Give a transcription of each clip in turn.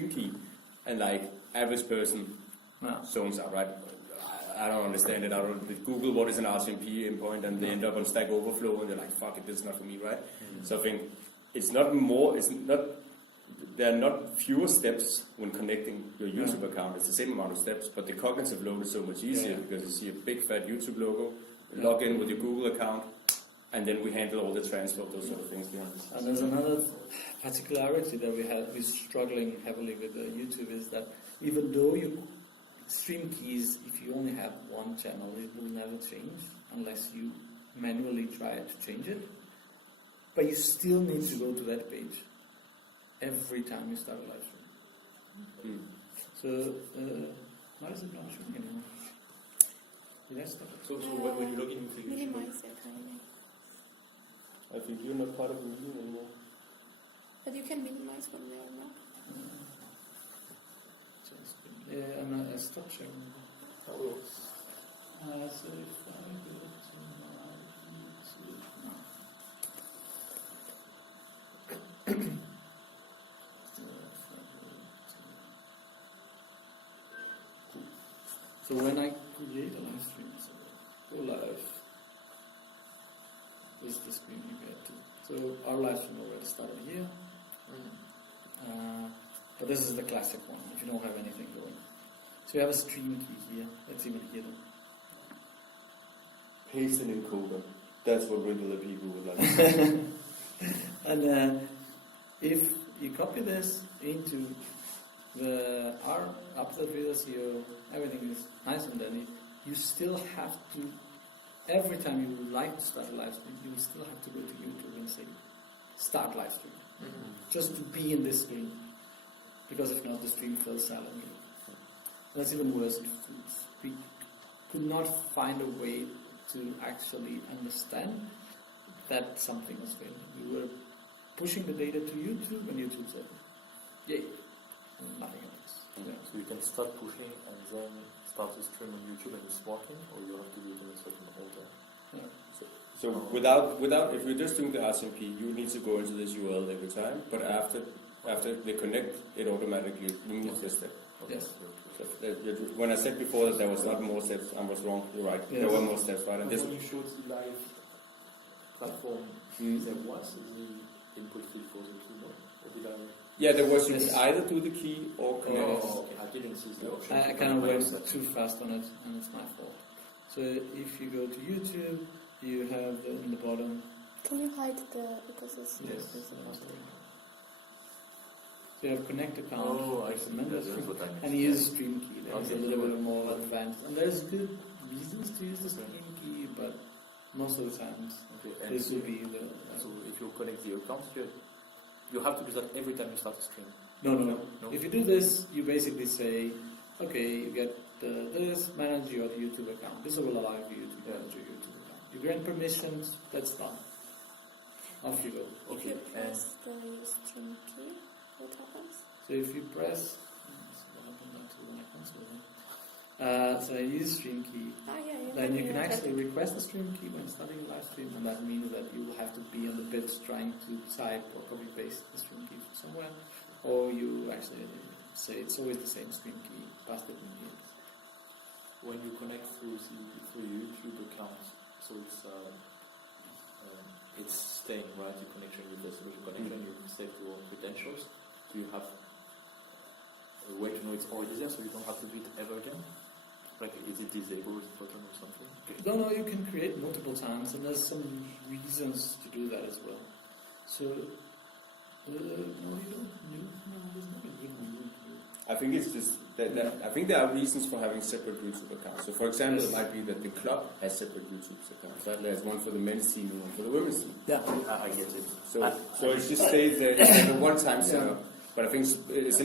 stream key, and like average person zones out, right? I don't understand it. I don't Google what is an RCMP endpoint, and they end up on Stack Overflow, and they're like, "Fuck it, this is not for me," right? So I think there are not fewer steps when connecting your YouTube account. It's the same amount of steps, but the cognitive load is so much easier because you see a big fat YouTube logo, log in with your Google account, and then we handle all the transfer of those sort of things behind the scenes. And there's another particularity that we're struggling heavily with YouTube is that even though you stream keys, if you only have one channel, it will never change unless you manually try to change it. But you still need to go to that page every time you start a live stream. So, why is it not showing anymore? Yes. So when you log into YouTube, minimize it, kindly. I think you're not part of the meeting anymore. But you can minimize when we are not. And I stopped sharing. how will So if I go to my YouTube now. So when I create a live stream, so go live, this is the screen you get to. So our live stream already started here. But this is the classic one, if you don't have anything going. So we have a stream key here. Let's even hear them. Paste an encoder. That's what regular people would like. And if you copy this into the our upload video SEO, everything is nice and dandy. You still have to, every time you would like to start a live stream, you still have to go to YouTube and say, start live stream. Just to be in this screen. Because if not, the stream fails silently. That's even worse if we could not find a way to actually understand that something was failing. We were pushing the data to YouTube, and YouTube said, yay, and nothing else. Yeah. So you can start pushing and then start to stream on YouTube and it's working, or you have to do it in a certain order. Yeah. So without, if you're just doing the RCMP, you need to go into this URL every time, but after they connect, it automatically removes this step. Yes. So when I said before that there was not more steps, I was wrong. You're right. Yes. There were more steps, right? And this when you showed the live platform, there was the input field for the keyboard, or did I? Yeah, there was. You could either do the key or connect. Oh, okay. I didn't see the option. I kind of went too fast on it, and it's my fault. So if you go to YouTube, you have in the bottom. Can you hide because it's Yes. visible? So you have connect account. Oh, I see. That's what I meant. And you use stream key. There's Okay. a little bit more advanced, and there's good reasons to use the stream key, but most of the times Okay. And this will be the. so if you connect the account, you have to do that every time you start a stream. No. If you do this, you basically say, okay, you get this, manage your YouTube account. This will allow you to manage your YouTube account. You grant permissions, that's done. Off you go. If you press the use stream key, what happens? So if you press, what happened to my console then? So I use stream key. Then you can actually request a stream key when starting a live stream, and that means that you will have to be on the bits trying to type or copy paste the stream key from somewhere, or you actually say it's always the same stream key, pass it in here. When you connect through the YouTube account, so it's staying, right? Your connection with the social connection, you save your credentials. Do you have a way to know it's already there, so you don't have to do it ever again? Like, is it disabled button or something? No, you can create multiple times, and there's some reasons to do that as well. So, no, you don't. No, there's nothing good reason to do it. I think it's just that I think there are reasons for having separate YouTube accounts. So, for example, it might be that the club has separate YouTube accounts. Right? There's one for the men's team and one for the women's team. Yeah, I get it. So it just stays there. It's like a one-time setup. But I think it's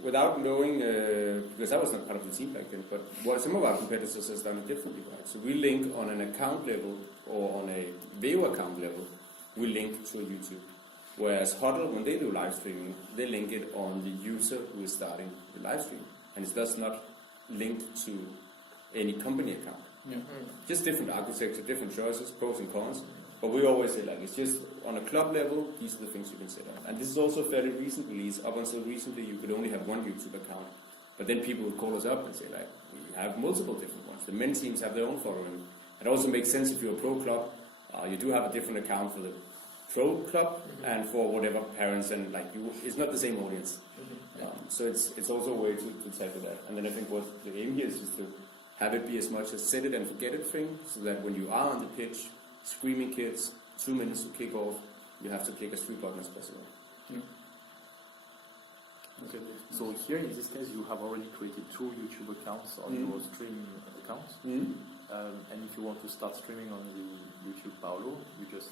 without knowing, because I was not part of the team back then, but what some of our competitors has done it differently, right? So we link on an account level or on a VO account level, we link to YouTube. Whereas Huddle, when they do live streaming, they link it on the user who is starting the live stream. And it does not link to any company account. Yeah. Just different architecture, different choices, pros and cons. But we always say like it's just on a club level. These are the things you can set up, and this is also fairly recent release. Up until recently, you could only have one YouTube account, but then people would call us up and say like, we have multiple different ones. The men teams have their own following. It also makes sense if you're a pro club, you do have a different account for the pro club and for whatever parents and like you. It's not the same audience, so it's also a way to tackle that. And then I think what the aim here is just to have it be as much a set it and forget it thing, so that when you are on the pitch, screaming kids, 2 minutes to kick off, you have to click as 3 buttons as possible. Okay. So here in this case, you have already created 2 YouTube accounts on your streaming accounts. And if you want to start streaming on the YouTube Paolo, you just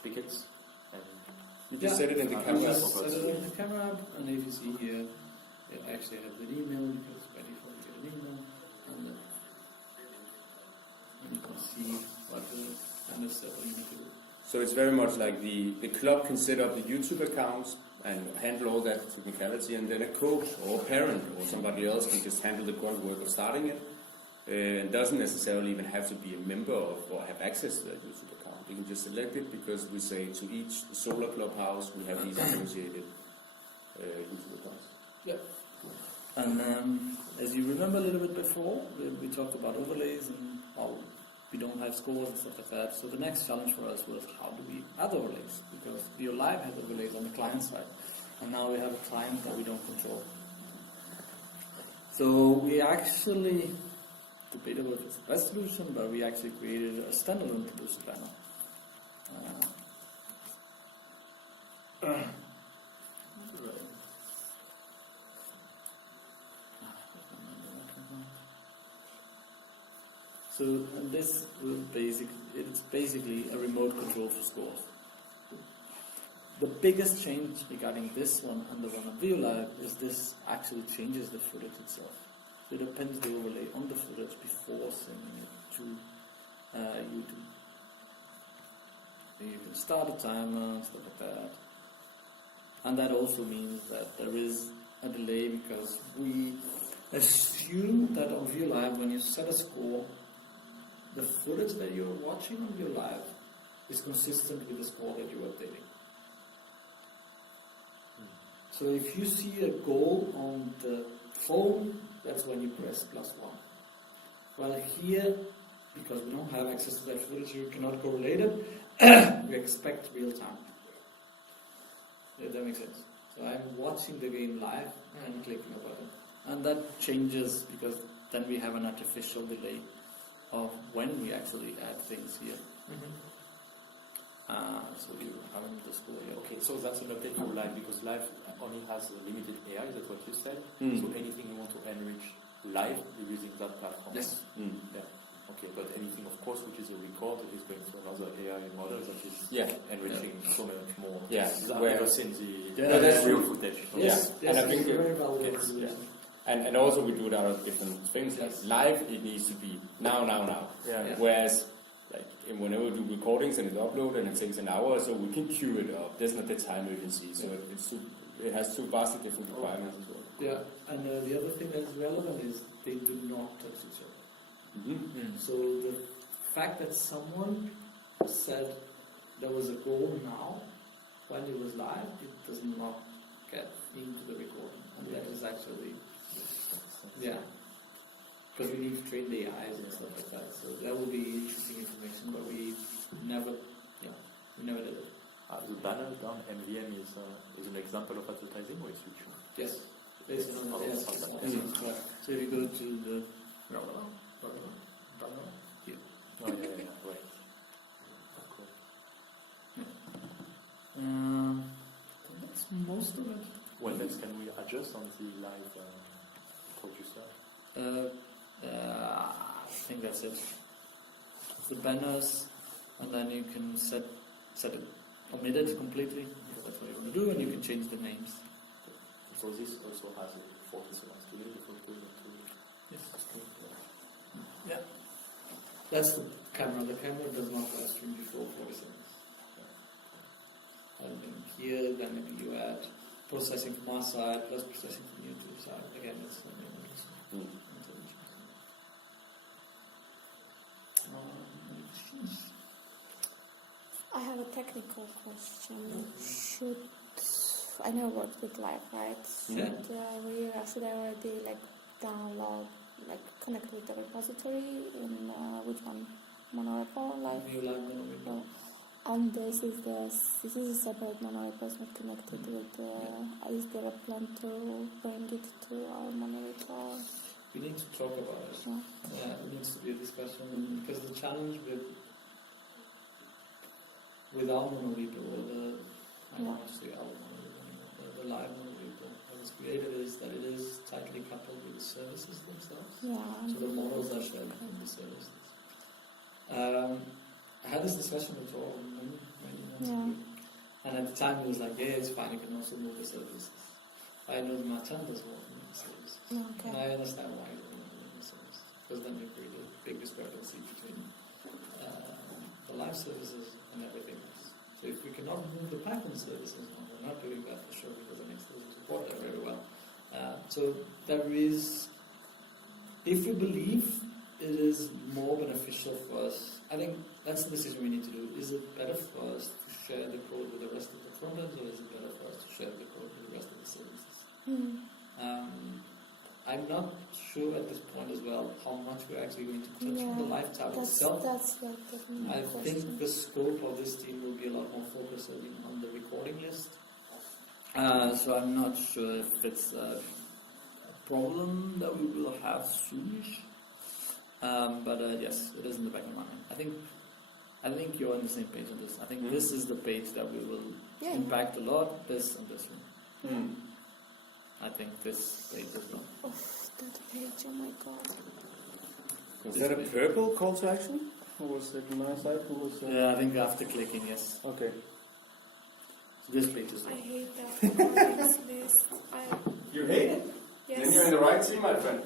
click it and you just set it in the You camera. just set it in the camera, and if you see here, it actually has an email, because by default you get an email, and you can see what the kind of stuff you need to do. So it's very much like the club can set up the YouTube accounts and handle all that technicality, and then a coach or a parent or somebody else can just handle the grunt work of starting it. And doesn't necessarily even have to be a member of or have access to that YouTube account. You can just select it because we say to each solar clubhouse we have these associated YouTube accounts. Yeah. And as you remember a little bit before, we talked about overlays and how we don't have scores and stuff like that. So the next challenge for us was how do we add overlays? Because Your Live has overlays on the client side, and now we have a client that we don't control. So we actually debatable if it's the best solution, but we actually created a standalone producer panel. So and this will it's basically a remote control for scores. The biggest change regarding this one and the one on VioLive is this actually changes the footage itself. So it depends the overlay on the footage before sending it to YouTube. So you can start a timer and stuff like that. And that also means that there is a delay because we assume that on VioLive when you set a score, the footage that you're watching on VioLive is consistent with the score that you're updating. So if you see a goal on the phone, that's when you press +1. Well here, because we don't have access to that footage, you cannot correlate it, we expect real time. If that makes sense. So I'm watching the game live and clicking a button. And that changes because then we have an artificial delay of when we actually add things here. So you haven't the score here. okay, so that's an update for live because live only has a limited AI, that's what you said. So anything you want to enrich live, you're using that platform. Yes. Yeah. Okay, but anything of course which is a record is going to another AI model that is enriching so much more. Yeah. I've never seen the that's real true. footage. Yes, And I think very valuable. And also we do it out of different things. Like live, it needs to be now. Yeah. Whereas, like whenever we do recordings and it's uploaded and it takes an hour or so, we can queue it up. There's not the time urgency, so it has 2 vastly different requirements as well. Yeah, and the other thing that is relevant is they do not touch each other. So the fact that someone said there was a goal now when it was live, it does not get into the recording, and that is actually because we need to train the eyes and stuff like that. So that will be interesting information, but we never did it. The banner down MVM is an example of advertising or is YouTube? Yes. Based on yes. So if you go to the here. Oh yeah, right. Cool. That's most of it. Well, next can we adjust on the live producer? I think that's it. The banners, and then you can set it, omit it completely, if that's what you want to do, and you can change the names. So this also has a 40 seconds to leave before going to Yes. Yeah. That's the camera. The camera does not live stream before 40 seconds. And then here, then maybe you add processing from our side plus processing from YouTube side. Again, it's the main one. Any questions? I have a technical question. I never worked with live, right? Yeah. Should I already like download, like connect with the repository in which one? Monorepo live? New live monorepo. No. And this is a separate monorepo, it's not connected with. Is there a plan to bring it to our monorepo? We need to talk about it. Yeah. Yeah, it needs to be a discussion because the challenge with our monorepo, I don't want to say our monorepo anymore, the live monorepo that was created is that it is tightly coupled with the services themselves. Yeah. So the models are shared between the services. I had this discussion with Tor many months ago, and at the time it was like, yeah, it's fine, you can also move the services. I know Martin doesn't want to move the services. Okay. And I understand why you don't want to move the services, because then you create a big discrepancy between the live services and everything else. So if we cannot move the Python services, well, we're not doing that for sure because the next doesn't support that very well. So there is, if we believe it is more beneficial for us, I think that's the decision we need to do. Is it better for us to share the code with the rest of the frontends, or is it better for us to share the code with the rest of the services? I'm not sure at this point as well how much we're actually going to touch on the live tab itself. That's like the I question. think the scope of this team will be a lot more focused on the recording list. So I'm not sure if it's a problem that we will have soonish. But yes, it is in the back of my mind. I think you're on the same page on this. I think this is the page that we will impact a lot. This and this one. I think this page as well. Oh, that page! Oh my god! Was that a purple call to action? Or was it my side? Who was? Yeah, I think after clicking, yes. Okay. So this page is I well. hate that audience list. You hate it? Yes. Then you're in the right team, my friend.